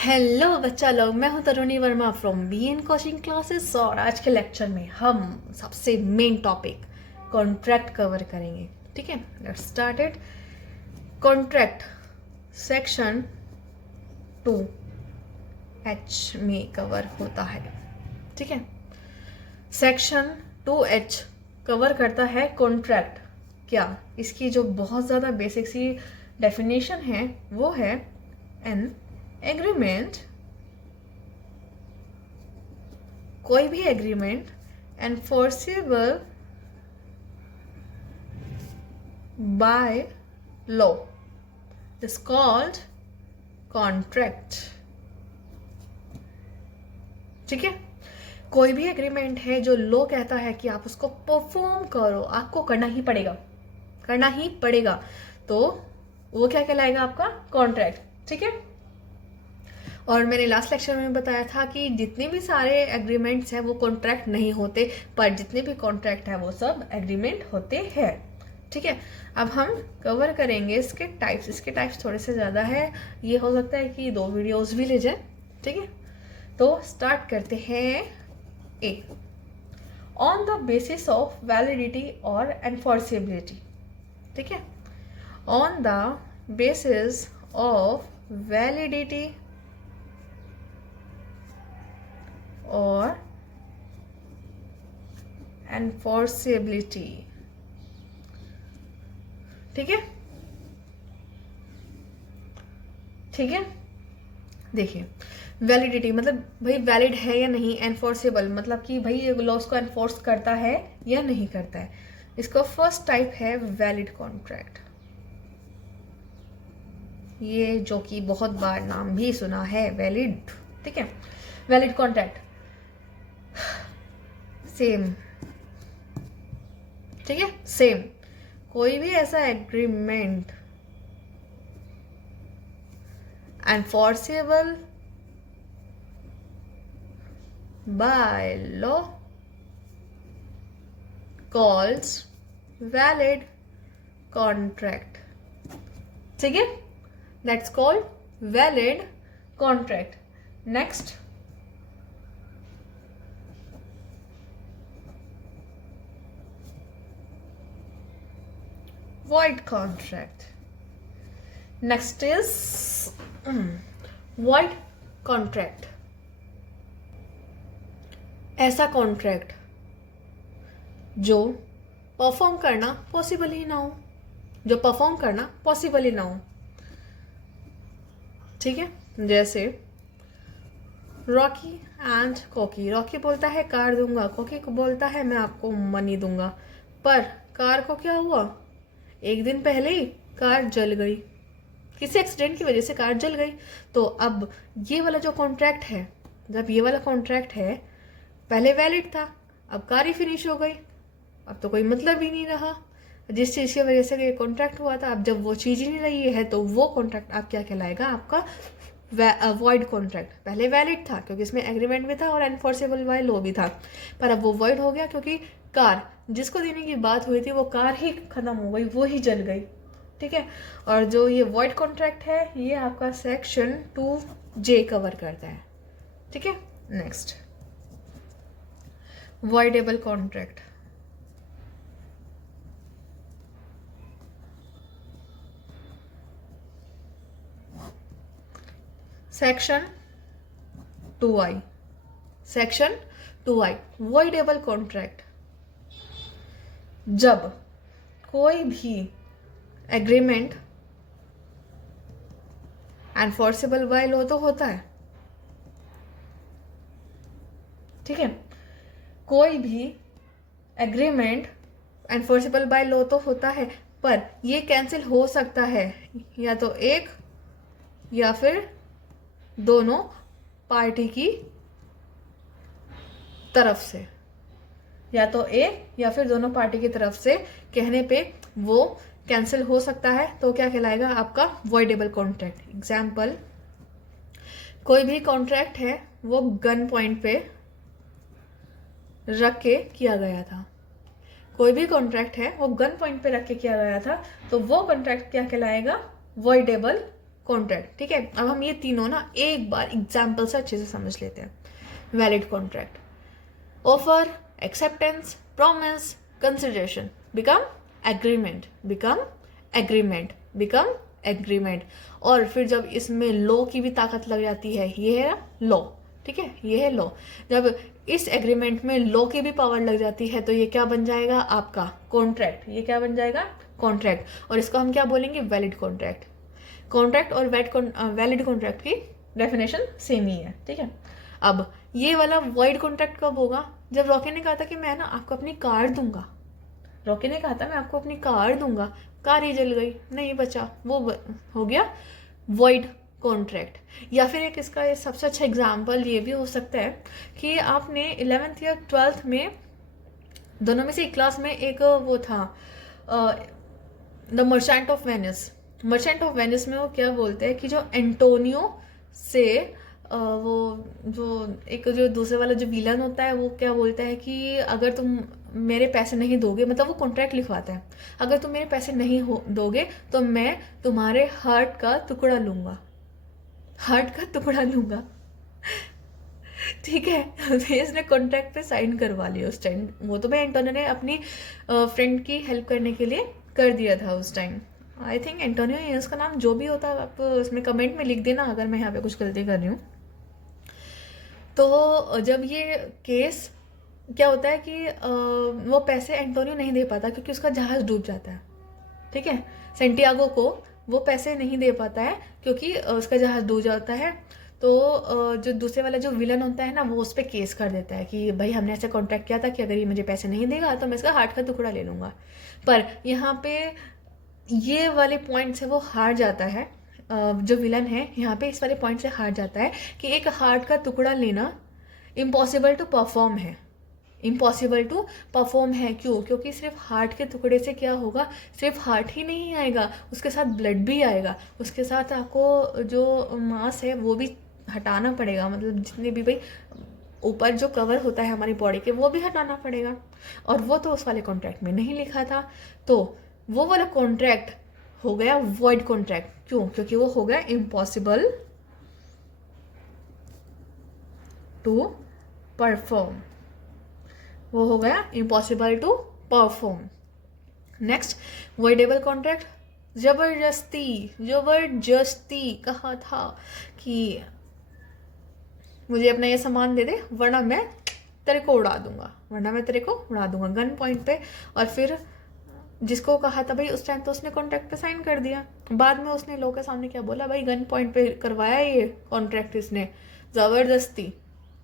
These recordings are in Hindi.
हेलो बच्चा लोग, मैं हूं Taruni Verma from BN coaching classes. और आज के लेक्चर में हम सबसे मेन टॉपिक कॉन्ट्रैक्ट कवर करेंगे। ठीक है, let's start it. Contract section 2H में कवर होता है। ठीक है, सेक्शन 2H कवर करता है कॉन्ट्रैक्ट। क्या इसकी जो बहुत ज़्यादा बेसिक सी डेफिनेशन है वो है एन एग्रीमेंट, कोई भी agreement enforceable by law is called contract. ठीक है, कोई भी एग्रीमेंट है जो लॉ कहता है कि आप उसको परफॉर्म करो, आपको करना ही पड़ेगा, करना ही पड़ेगा, तो वो क्या कहलाएगा? आपका कॉन्ट्रैक्ट। ठीक है, और मैंने लास्ट लेक्चर में बताया था कि जितने भी सारे एग्रीमेंट्स हैं वो कॉन्ट्रैक्ट नहीं होते, पर जितने भी कॉन्ट्रैक्ट है वो सब एग्रीमेंट होते हैं। ठीक है, अब हम कवर करेंगे इसके टाइप्स। इसके टाइप्स थोड़े से ज़्यादा है, ये हो सकता है कि 2 वीडियोस भी ले जाए। ठीक है, तो स्टार्ट करते हैं। A, on the basis of validity और एनफोर्सेबिलिटी। ठीक है, on the basis of validity और एनफोर्सेबिलिटी। ठीक है, ठीक है, देखिए वैलिडिटी मतलब भाई वैलिड है या नहीं, एनफोर्सेबल मतलब कि भाई लॉस को एनफोर्स करता है या नहीं करता है। इसका फर्स्ट टाइप है वैलिड कॉन्ट्रैक्ट, ये जो कि बहुत बार नाम भी सुना है, वैलिड। ठीक है, वैलिड कॉन्ट्रैक्ट सेम। ठीक है, सेम कोई भी ऐसा agreement enforceable by law calls valid contract. ठीक है, that's called valid contract. Next, void contract. Next is void contract, ऐसा कॉन्ट्रैक्ट जो परफॉर्म करना पॉसिबल ही ना हो, जो परफॉर्म करना पॉसिबल ही ना हो। ठीक है, जैसे रॉकी एंड कॉकी। रॉकी बोलता है कार दूंगा, कॉकी को बोलता है मैं आपको मनी दूंगा, पर कार को क्या हुआ? एक दिन पहले ही कार जल गई, किसी एक्सीडेंट की वजह से कार जल गई। तो अब ये वाला जो कॉन्ट्रैक्ट है, जब ये वाला कॉन्ट्रैक्ट है पहले वैलिड था, अब कार ही फिनिश हो गई, अब तो कोई मतलब ही नहीं रहा जिस चीज़ की वजह से ये कॉन्ट्रैक्ट हुआ था। अब जब वो चीज़ ही नहीं रही है तो वो कॉन्ट्रैक्ट आप क्या कहलाएगा? आपका वॉइड कॉन्ट्रैक्ट। पहले वैलिड था क्योंकि इसमें एग्रीमेंट भी था और एनफोर्सेबल बाय लॉ भी था, पर अब वो वॉइड हो गया क्योंकि कार जिसको देने की बात हुई थी वो कार ही खत्म हो गई, वो ही जल गई। ठीक है, और जो ये वॉइड कॉन्ट्रैक्ट है ये आपका सेक्शन 2J कवर करता है। ठीक है, next, voidable contract. Section 2I, section 2I voidable contract, जब कोई भी एग्रीमेंट एनफोर्सेबल बाय लॉ तो होता है। ठीक है, कोई भी एग्रीमेंट एनफोर्सेबल बाय लॉ तो होता है, पर ये कैंसिल हो सकता है या तो एक या फिर दोनों पार्टी की तरफ से, या तो एक या फिर दोनों पार्टी की तरफ से कहने पे वो कैंसिल हो सकता है, तो क्या कहलाएगा? आपका वॉइडेबल कॉन्ट्रैक्ट। एग्जाम्पल, कोई भी कॉन्ट्रैक्ट है वो गन पॉइंट पे रख के किया गया था, कोई भी कॉन्ट्रैक्ट है वो गन पॉइंट पे रख के किया गया था, तो वो कॉन्ट्रैक्ट क्या कहलाएगा? Voidable contract. ठीक है, अब हम ये तीनों ना एक बार एग्जाम्पल से अच्छे से समझ लेते हैं। Valid contract, offer, acceptance, promise, consideration, become agreement, become agreement, become agreement. और फिर जब इसमें लॉ की भी ताकत लग जाती है, ये है लॉ, ठीक है, ये है लॉ। जब इस एग्रीमेंट में लॉ की भी पावर लग जाती है तो ये क्या बन जाएगा आपका कॉन्ट्रैक्ट। ये क्या बन जाएगा कॉन्ट्रैक्ट। और इसको हम क्या बोलेंगे वैलिड कॉन्ट्रैक्ट। कॉन्ट्रैक्ट और वैलिड कॉन्ट्रैक्ट की डेफिनेशन सेम ही है। ठीक है, अब ये वाला वॉइड कॉन्ट्रैक्ट कब होगा? जब रॉकी ने कहा था कि मैं ना आपको अपनी कार दूंगा, रॉकी ने कहा था मैं आपको अपनी कार दूंगा, कार ही जल गई, नहीं बचा, वो हो गया वॉइड कॉन्ट्रैक्ट। या फिर एक इसका सबसे अच्छा एग्जाम्पल ये भी हो सकता है कि आपने 11th या 12th में दोनों में से एक क्लास में एक वो था the merchant of Venice. Merchant of Venice में वो क्या बोलते हैं कि जो एंटोनियो से वो जो एक जो दूसरे वाला जो विलन होता है वो क्या बोलता है कि अगर तुम मेरे पैसे नहीं दोगे, मतलब वो कॉन्ट्रैक्ट लिखवाता है, अगर तुम मेरे पैसे नहीं दोगे तो मैं तुम्हारे हार्ट का टुकड़ा लूंगा, हार्ट का टुकड़ा लूंगा। ठीक है, तो इसने कॉन्ट्रैक्ट पे साइन करवा लिया उस टाइम। वो तो मैं एंटोनियो ने अपनी फ्रेंड की हेल्प करने के लिए कर दिया था उस टाइम। आई थिंक एंटोनियो है उसका नाम, जो भी होता है आप उसमें कमेंट में लिख देना अगर मैं यहाँ पे कुछ गलती कर रही हूँ। तो जब ये केस क्या होता है कि वो पैसे एंटोनियो नहीं दे पाता क्योंकि उसका जहाज डूब जाता है। ठीक है, सेंटियागो को वो पैसे नहीं दे पाता है क्योंकि उसका जहाज डूब जाता है। तो जो दूसरे वाला जो विलन होता है ना वो उस पर केस कर देता है कि भाई हमने ऐसे कॉन्ट्रैक्ट किया था कि अगर ये मुझे पैसे नहीं देगा तो मैं इसका हार्ट का टुकड़ा ले लूँगा। पर यहाँ पे ये वाले पॉइंट से वो हार जाता है, जो विलन है यहाँ पे इस वाले पॉइंट से हार जाता है कि एक हार्ट का टुकड़ा लेना इम्पॉसिबल टू परफॉर्म है, इम्पॉसिबल टू परफॉर्म है। क्यों? क्योंकि सिर्फ हार्ट के टुकड़े से क्या होगा, सिर्फ हार्ट ही नहीं आएगा, उसके साथ ब्लड भी आएगा, उसके साथ आपको जो मांस है वो भी हटाना पड़ेगा, मतलब जितने भी भाई ऊपर जो कवर होता है हमारी बॉडी के वो भी हटाना पड़ेगा। और वो तो उस वाले कॉन्ट्रैक्ट में नहीं लिखा था, तो वो वाला कॉन्ट्रैक्ट हो गया वॉइड कॉन्ट्रैक्ट। क्यों? क्योंकि वो हो गया इम्पॉसिबल टू परफॉर्म, वो हो गया impossible to perform. Next voidable contract, जबरदस्ती, जबरदस्ती कहा था कि मुझे अपना ये सामान दे दे वरना मैं तेरे को उड़ा दूंगा, वरना मैं तेरे को उड़ा दूंगा, गन पॉइंट पे। और फिर जिसको कहा था भाई उस टाइम तो उसने कॉन्ट्रैक्ट पे साइन कर दिया, बाद में उसने लोगों के सामने क्या बोला, भाई गन पॉइंट पे करवाया ये कॉन्ट्रैक्ट इसने, जबरदस्ती।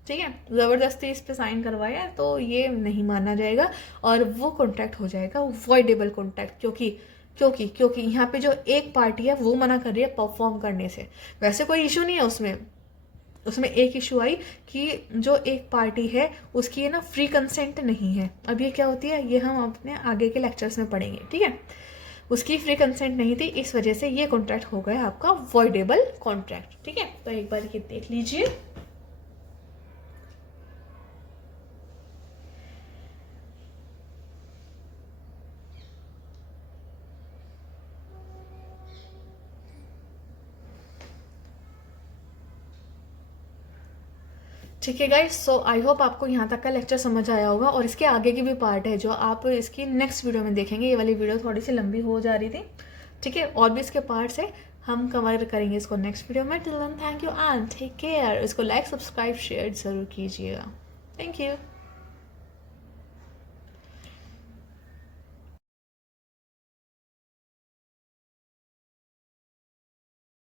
ठीक है, ज़बरदस्ती इस पे साइन करवाया तो ये नहीं माना जाएगा और वो कॉन्ट्रैक्ट हो जाएगा वॉइडेबल कॉन्ट्रैक्ट। क्योंकि यहाँ पे जो एक पार्टी है वो मना कर रही है परफॉर्म करने से। वैसे कोई इशू नहीं है उसमें एक इशू आई कि जो एक पार्टी है उसकी है ना फ्री कंसेंट नहीं है। अब ये क्या होती है ये हम अपने आगे के लेक्चर्स में पढ़ेंगे। ठीक है, उसकी फ्री कंसेंट नहीं थी, इस वजह से ये कॉन्ट्रैक्ट हो गया आपका वॉइडेबल कॉन्ट्रैक्ट। ठीक है, तो एक बार ये देख लीजिए। ठीक है गाइस, सो आई होप आपको यहाँ तक का लेक्चर समझ आया होगा और इसके आगे की भी पार्ट है जो आप इसकी नेक्स्ट वीडियो में देखेंगे। ये वाली वीडियो थोड़ी सी लंबी हो जा रही थी। ठीक है, और भी इसके पार्ट्स है, हम कवर करेंगे इसको नेक्स्ट वीडियो में। Till then thank you and take care. इसको लाइक सब्सक्राइब शेयर जरूर कीजिएगा। Thank you.